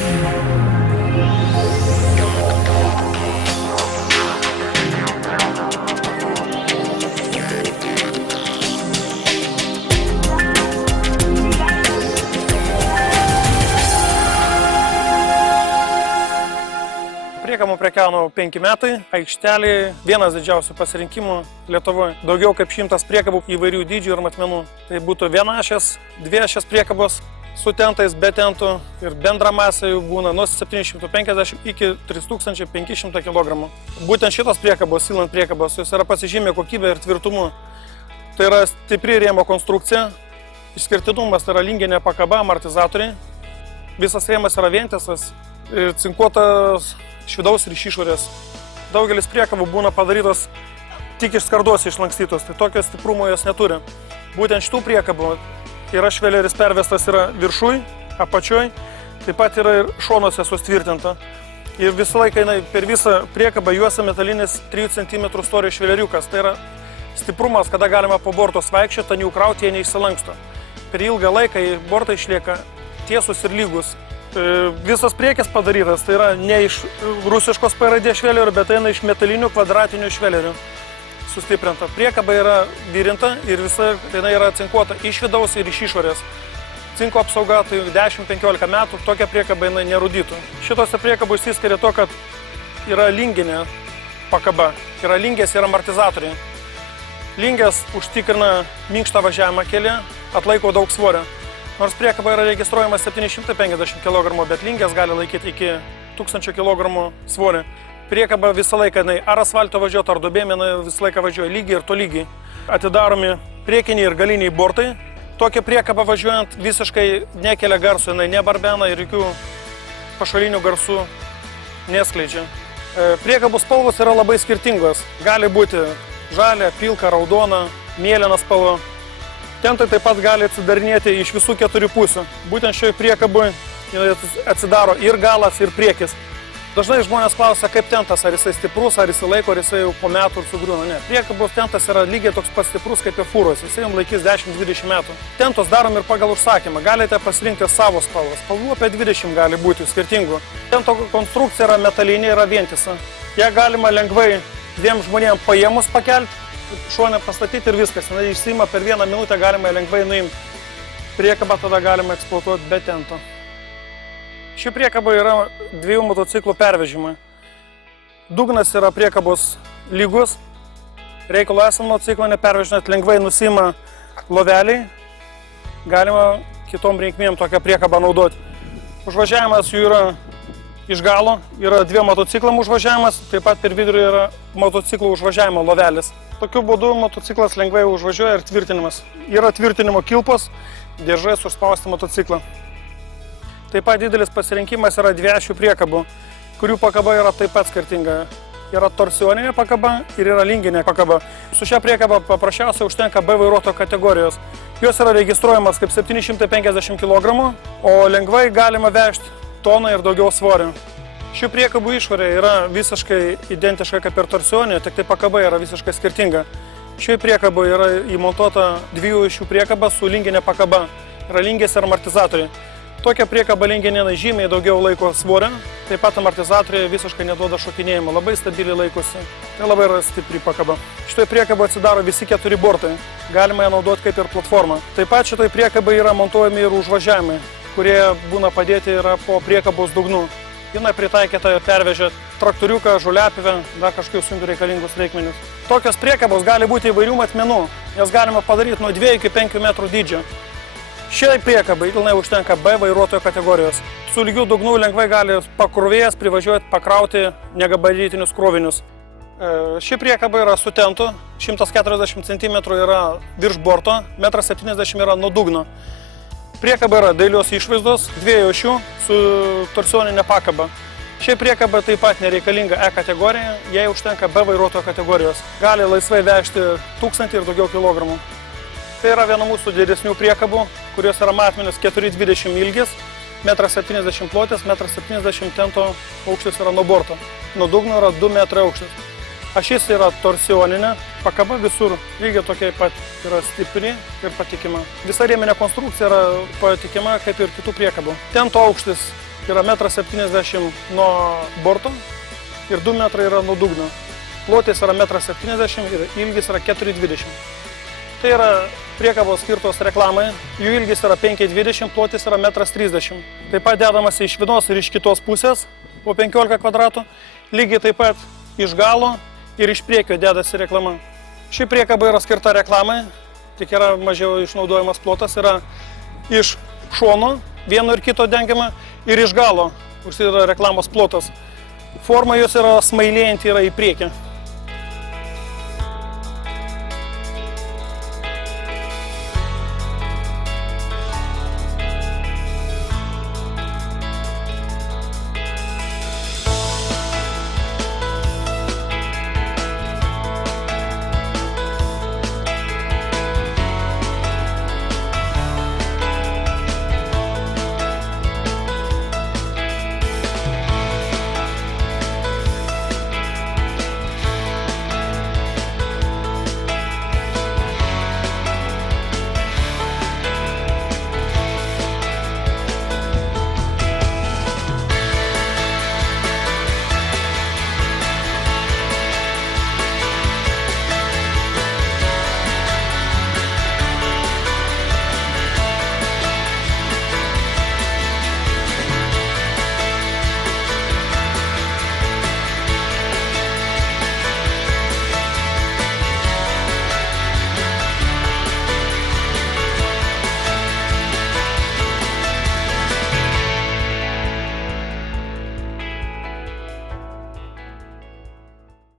Priekabom prekiaunu 5 metai, aikštelė vienas didžiausių pasirinkimų Lietuvoje. Daugiau kaip 100 priekabų įvairių dydžių ir matmenų. Tai būtų vienašės, dviašės priekabos su tentais, be tentų ir bendra masė jų būna nuo 750 iki 3500 kg. Būtent šitos priekabos, silant priekabos, jos yra pasižymė kokybė ir tvirtumu. Tai yra stipri rėmo konstrukcija, išskirtinumas tai yra linginė pakaba, amortizatoriai. Visas rėmas yra vientisas ir cinkuotas iš vidaus ir iš išorės. Daugelis priekabų būna padarytos tik iš skardos išlankstytos, tai tokio stiprumo jos neturi. Būtent šitų priekabų yra šveleris pervestas yra viršui, apačioj, taip pat yra ir šonuose sustvirtinta. Ir visą laiką per visą priekabą juosia metalinis 3 cm storio šveleriukas. Tai yra stiprumas, kada galima po bortos vaikščioti, ant jų krauti, jie neišsilanksto. Per ilgą laiką bortai išlieka tiesus ir lygus. Visas priekis padarytas, tai yra ne iš rusiškos P raidės švelerių, bet eina iš metalinių kvadratinių švelerių sustiprinta. Priekaba yra virinta ir visa jinai yra cinkuota iš vidaus ir iš išorės. Cinko apsauga tai 10-15 metų, tokia priekaba jinai nerūdytų. Šitose priekabų išsiskiria to, kad yra linginė pakaba, yra lingės ir amortizatoriai. Lingės užtikrina minkštą važiavimą kelyje, atlaiko daug svorio. Nors priekaba yra registruojama 750 kg, bet lingės gali laikyti iki 1000 kg svorį. Priekaba visą laiką, ar asfalto važiuoti, ar duobėm, visą laiką važiuoja lygiai ir tolygiai. Atidaromi priekiniai ir galiniai bortai. Tokia priekaba važiuojant visiškai nekelia garsų, jinai nebarbena ir jokių pašalinių garsų neskleidžia. Priekabų spalvos yra labai skirtingos. Gali būti žalia, pilka, raudona, mėlyna spalva. Tentai taip pat gali atsidarinėti iš visų 4 pusių. Būtent šioje priekabui atsidaro ir galas, ir priekis. Dažnai žmonės klausia, kaip tentas, ar jisai stiprus, ar jisai laiko, ar jisai jau po metų sugriūna. Ne, priekabos tentas yra lygiai toks pats stiprus kaip ir fūros, jisai jums laikys 10-20 metų. Tentos darom ir pagal užsakymą, galite pasirinkti savo spalvas. Spalvų apie 20 gali būti skirtingų. Tento konstrukcija yra metalinė, yra vientisa. Ją galima lengvai 2 žmonėms paėmus pakelti, šonę pastatyti ir viskas. Jis išsiima per 1 minutę, galima lengvai nuimti. Priekabą tada galima eksploatuoti be tento. Ši priekaba yra 2 motociklų pervežimai. Dugnas yra priekabos lygus. Reikalo esant motociklą nepervežinant, lengvai nusiima loveliai. Galima kitom reikmėm tokią priekabą naudoti. Užvažiavimas jų yra iš galo, yra 2 motociklam užvažiavimas, taip pat per vidurį yra motociklų užvažiavimo lovelis. Tokiu būdu motociklas lengvai užvažiuoja ir tvirtinimas. Yra tvirtinimo kilpos, diržais užspausti motociklą. Taip pat didelis pasirinkimas yra dviašių priekabų, kurių pakaba yra taip pat skirtinga. Yra torsioninė pakaba ir yra linginė pakaba. Su šia priekaba paprasčiausiai užtenka B vairuotojo kategorijos. Jos yra registruojamas kaip 750 kg, o lengvai galima vežti toną ir daugiau svorio. Šių priekabų išorė yra visiškai identiška kaip ir torsioninė, tik tai pakaba yra visiškai skirtinga. Šioje priekaboje yra įmontuota 2 iš šių priekaba su linginė pakaba. Yra lingės ir amortizatoriai. Tokia priekaba linginė žymiai daugiau laiko svorio, taip pat amortizatoriai visiškai neduoda šokinėjimo, labai stabiliai laikosi. Tai labai yra stipri pakaba. Šitoje priekabo atsidaro visi 4 bortai, galima ją naudoti kaip ir platformą. Taip pat šitoje priekabai yra montuojami ir užvažiavimai, kurie būna padėti yra po priekabos dugnu. Jinai pritaikyta pervežė traktoriuką, žoliapivę, dar kažkokius sunkiai reikalingus reikmenius. Tokios priekabos gali būti įvairių matmenų, jas galima padaryti nuo 2 iki 5 metrų dydžio. Šiai priekabai pilnai užtenka B vairuotojo kategorijos. Su lygiu dugnu lengvai gali pakrovėjas privažiuoti pakrauti negabaritinius krovinius. Ši priekaba yra su tentu, 140 cm yra virš borto, 1,70 m yra nuo dugno. Priekaba yra dailios išvaizdos, 2 iš jų su torsioninė pakaba. Ši priekaba taip pat nereikalinga E kategorija, jai užtenka B vairuotojo kategorijos. Gali laisvai vežti 1000 ir daugiau kilogramų. Tai yra viena mūsų didesnių priekabų, kurios yra matmenys 4,20 ilgis, 1,70 m plotis, 1,70 m tento aukštis yra nuo borto. Nuo dugno yra 2 m aukštis. Ašis yra torsioninė, pakaba visur lygiai tokia pat yra stipri ir patikima. Visa rėminė konstrukcija yra patikima kaip ir kitų priekabų. Tento aukštis yra 1,70 m nuo borto ir 2 metrai yra nuo dugno. Plotis yra 1,70 m ir ilgis yra 4,20 m. Tai yra priekabos skirtos reklamai, jų ilgis yra 5,20 m, plotis yra 1,30 m. Taip pat dedamas iš vienos ir iš kitos pusės po 15 kvadratų, lygiai taip pat iš galo ir iš priekio dedasi reklama. Ši priekaba yra skirta reklamai, tik yra mažiau išnaudojamas plotas, yra iš šono vieno ir kito dengiama ir iš galo užsideda reklamos plotas. Forma jos yra smailėjanti, yra į priekį.